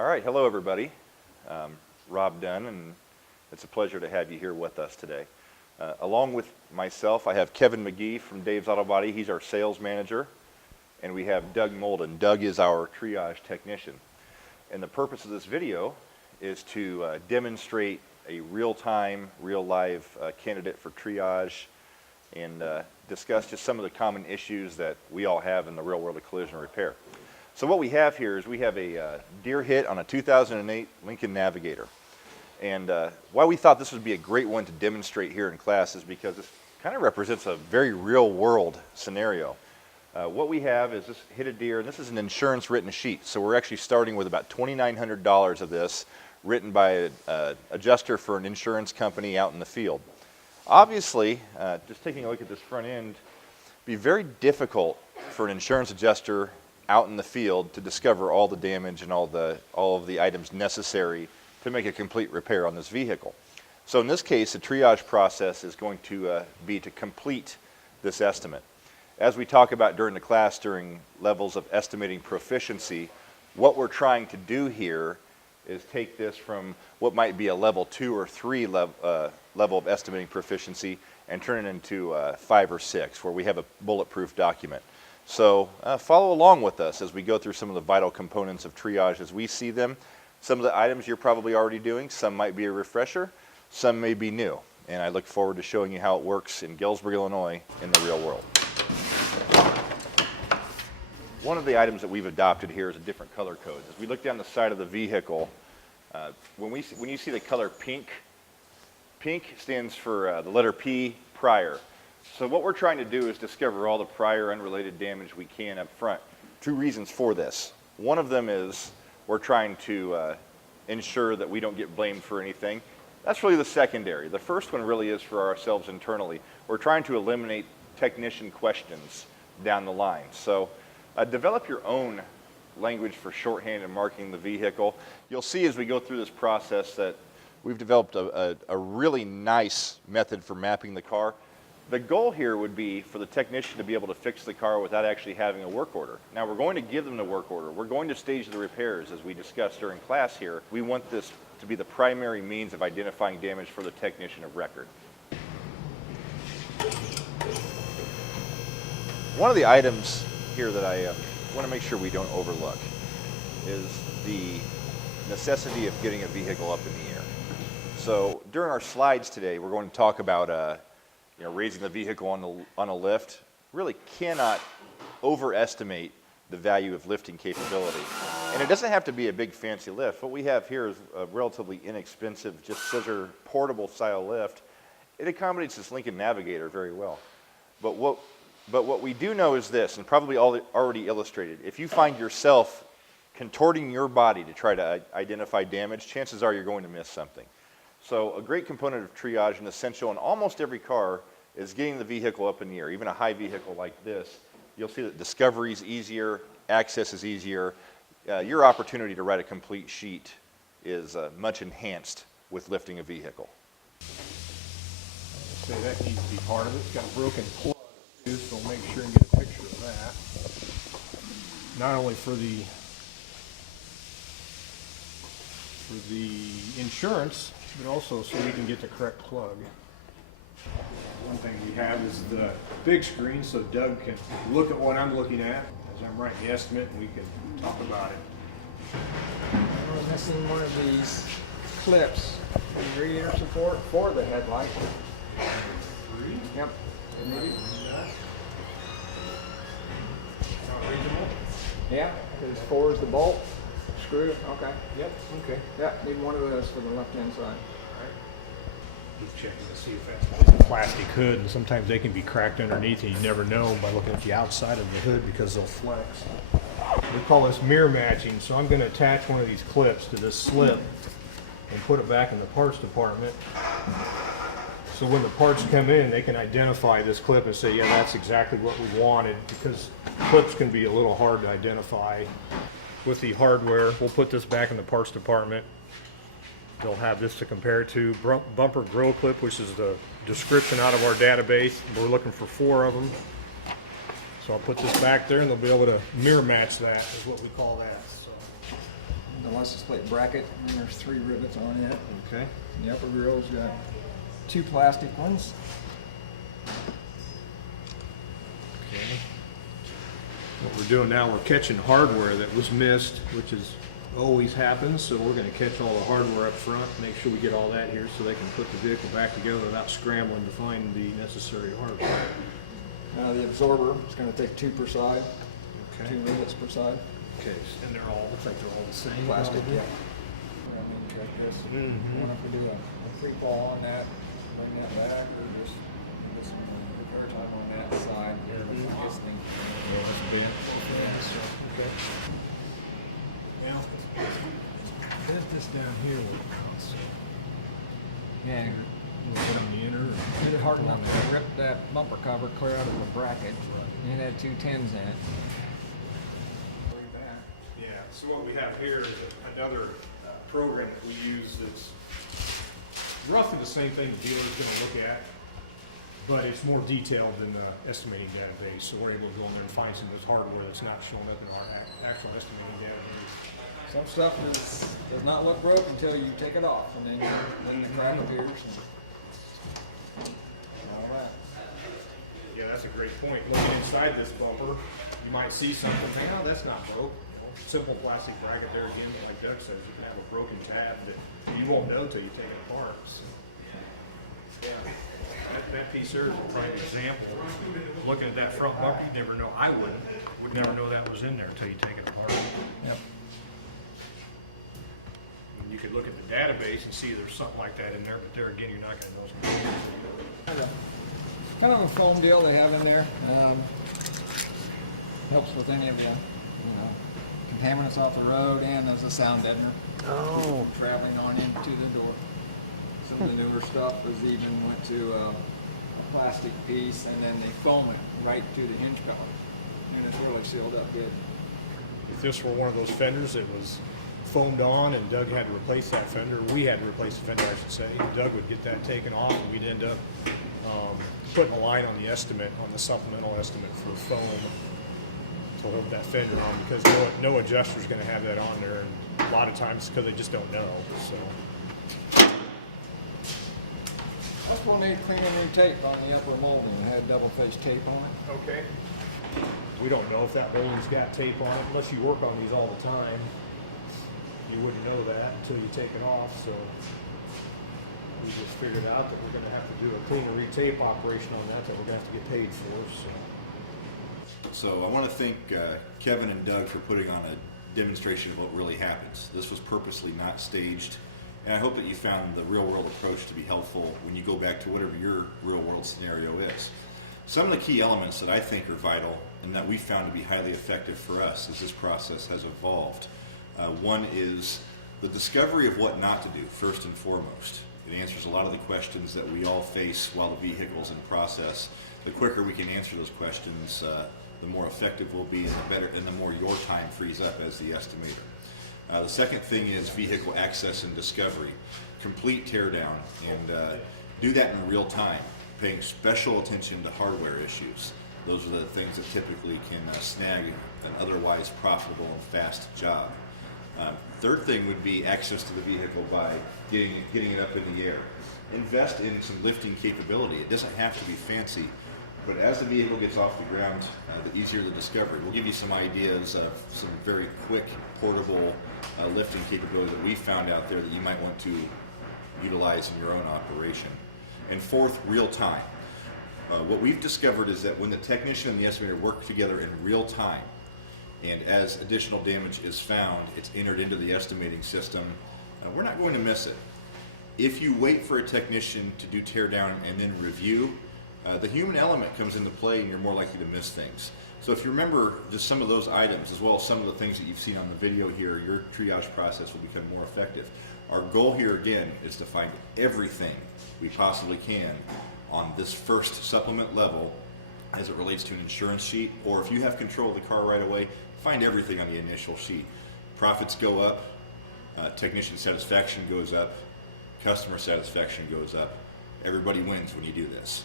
All right, hello everybody. Rob Dunn, and it's a pleasure to have you here with us today. Along with myself, I have Kevin McGee from Dave's Auto Body. He's our sales manager. And we have Doug Molden. Doug is our triage technician. And the purpose of this video is to demonstrate a real-time, real-live candidate for triage and discuss just some of the common issues that we all have in the real world of collision repair. So what we have here is we have a deer hit on a 2008 Lincoln Navigator. And why we thought this would be a great one to demonstrate here in class is because this kind of represents a very real-world scenario. What we have is this hit a deer, and this is an insurance written sheet. So we're actually starting with about $2,900 of this written by an adjuster for an insurance company out in the field. Obviously, just taking a look at this front end, it'd be very difficult for an insurance adjuster out in the field to discover all the damage and all of the items necessary to make a complete repair on this vehicle. So in this case, the triage process is going to be to complete this estimate. As we talk about during the class, during levels of estimating proficiency, what we're trying to do here is take this from what might be a level 2 or 3 level of estimating proficiency and turn it into 5 or 6, where we have a bulletproof document. So follow along with us as we go through some of the vital components of triage as we see them. Some of the items you're probably already doing, some might be a refresher, some may be new. And I look forward to showing you how it works in Galesburg, Illinois in the real world. One of the items that we've adopted here is a different color code. As we look down the side of the vehicle, when you see the color pink, pink stands for the letter P, prior. So what we're trying to do is discover all the prior unrelated damage we can up front. 2 reasons for this. One of them is we're trying to ensure that we don't get blamed for anything. That's really the secondary. The first one really is for ourselves internally. We're trying to eliminate technician questions down the line. So develop your own language for shorthand and marking the vehicle. You'll see as we go through this process that we've developed a really nice method for mapping the car. The goal here would be for the technician to be able to fix the car without actually having a work order. Now we're going to give them the work order. We're going to stage the repairs as we discussed during class here. We want this to be the primary means of identifying damage for the technician of record. One of the items here that I want to make sure we don't overlook is the necessity of getting a vehicle up in the air. So during our slides today, we're going to talk about raising the vehicle on a lift. Really cannot overestimate the value of lifting capability. And it doesn't have to be a big fancy lift. What we have here is a relatively inexpensive, just scissor portable style lift. It accommodates this Lincoln Navigator very well. But what we do know is this, and probably already illustrated, if you find yourself contorting your body to try to identify damage, chances are you're going to miss something. So a great component of triage and essential in almost every car is getting the vehicle up in the air. Even a high vehicle like this, you'll see that discovery is easier, access is easier. Your opportunity to write a complete sheet is much enhanced with lifting a vehicle. Say that needs to be part of it. It's got a broken plug too, so we'll make sure and get a picture of that. Not only for the insurance, but also so we can get the correct plug. One thing we have is the big screen, so Doug can look at what I'm looking at as I'm writing the estimate, and we can talk about it. We're missing one of these clips, the radiator support for the headlight. Yep. Maybe. Yeah, because 4 is the bolt. Screw. Okay. Yep. Okay. Yep. Need one of those for the left-hand side. He's checking to see if that's a plastic hood, and sometimes they can be cracked underneath, and you never know by looking at the outside of the hood because they'll flex. We call this mirror matching, so I'm going to attach one of these clips to this slip and put it back in the parts department. So when the parts come in, they can identify this clip and say, yeah, that's exactly what we wanted, because clips can be a little hard to identify. With the hardware, we'll put this back in the parts department. They'll have this to compare it to. Bumper grill clip, which is the description out of our database. We're looking for 4 of them. So I'll put this back there and they'll be able to mirror match that, is what we call that. So the license plate bracket, and there's 3 rivets on it. Okay. And the upper grill's got 2 plastic ones. Okay. What we're doing now, we're catching hardware that was missed, which is always happens. So we're going to catch all the hardware up front, make sure we get all that here so they can put the vehicle back together without scrambling to find the necessary hardware. The absorber is going to take 2 per side, Okay. 2 rivets per side. Okay, and they're all, looks like they're all the same. Plastic, probably. yeah. I mean, like this. Mhm. If we do a free fall on that, bring that back, or just repair time on that side. This thing. Okay. Now, bend this down here a little bit. Yeah, We'll put on the inner. get it hard enough to rip that bumper cover clear out of the bracket. And it had 2 10s in it. Yeah, so what we have here is another program that we use that's roughly the same thing the dealer's going to look at, but it's more detailed than the estimating database. So we're able to go in there and find some of this hardware that's not showing up in our actual estimating database. Some stuff does not look broke until you take it off, and then the crap appears. And all that. Yeah, that's a great point. Looking inside this bumper, you might see something, think, oh, that's not broke. Simple plastic bracket there again, like Doug says, you can have a broken tab that you won't know till you take it apart. So, yeah, that piece there is a prime example. Looking at that front bumper, you never know. I would never know that was in there until you take it apart. Yep. And you could look at the database and see there's something like that in there, but there again, you're not going to know. Kind of a foam deal they have in there. Helps with any of the contaminants off the road, and as a sound deadener. Oh. Traveling on into the door. Some of the newer stuff was even went to a plastic piece, and then they foam it right to the hinge cover, and it's really sealed up good. If this were one of those fenders that was foamed on and Doug had to replace that fender, we had to replace the fender, I should say, Doug would get that taken off and we'd end up putting a line on the estimate, on the supplemental estimate for foam to hold that fender on, because no adjuster's going to have that on there, and a lot of times because they just don't know. So That's when they clean a new tape on the upper molding. It had double face tape on it. okay, we don't know if that molding's got tape on it unless you work on these all the time. You wouldn't know that until you take it off. So we just figured out that we're going to have to do a clean and retape operation on that we're going to have to get paid for. So I want to thank Kevin and Doug for putting on a demonstration of what really happens. This was purposely not staged, and I hope that you found the real-world approach to be helpful when you go back to whatever your real-world scenario is. Some of the key elements that I think are vital and that we found to be highly effective for us as this process has evolved. One is the discovery of what not to do, first and foremost. It answers a lot of the questions that we all face while the vehicle's in process. The quicker we can answer those questions, the more effective we'll be, and the better, and the more your time frees up as the estimator. The second thing is vehicle access and discovery. Complete teardown, and do that in real time, paying special attention to hardware issues. Those are the things that typically can snag an otherwise profitable and fast job. Third thing would be access to the vehicle by getting it up in the air. Invest in some lifting capability. It doesn't have to be fancy, but as the vehicle gets off the ground, the easier the discovery. We'll give you some ideas of some very quick, portable lifting capability that we found out there that you might want to utilize in your own operation. And fourth, real time. What we've discovered is that when the technician and the estimator work together in real time, and as additional damage is found, it's entered into the estimating system, we're not going to miss it. If you wait for a technician to do tear down and then review, the human element comes into play and you're more likely to miss things. So if you remember just some of those items, as well as some of the things that you've seen on the video here, your triage process will become more effective. Our goal here again is to find everything we possibly can on this first supplement level as it relates to an insurance sheet, or if you have control of the car right away, find everything on the initial sheet. Profits go up, technician satisfaction goes up, customer satisfaction goes up. Everybody wins when you do this.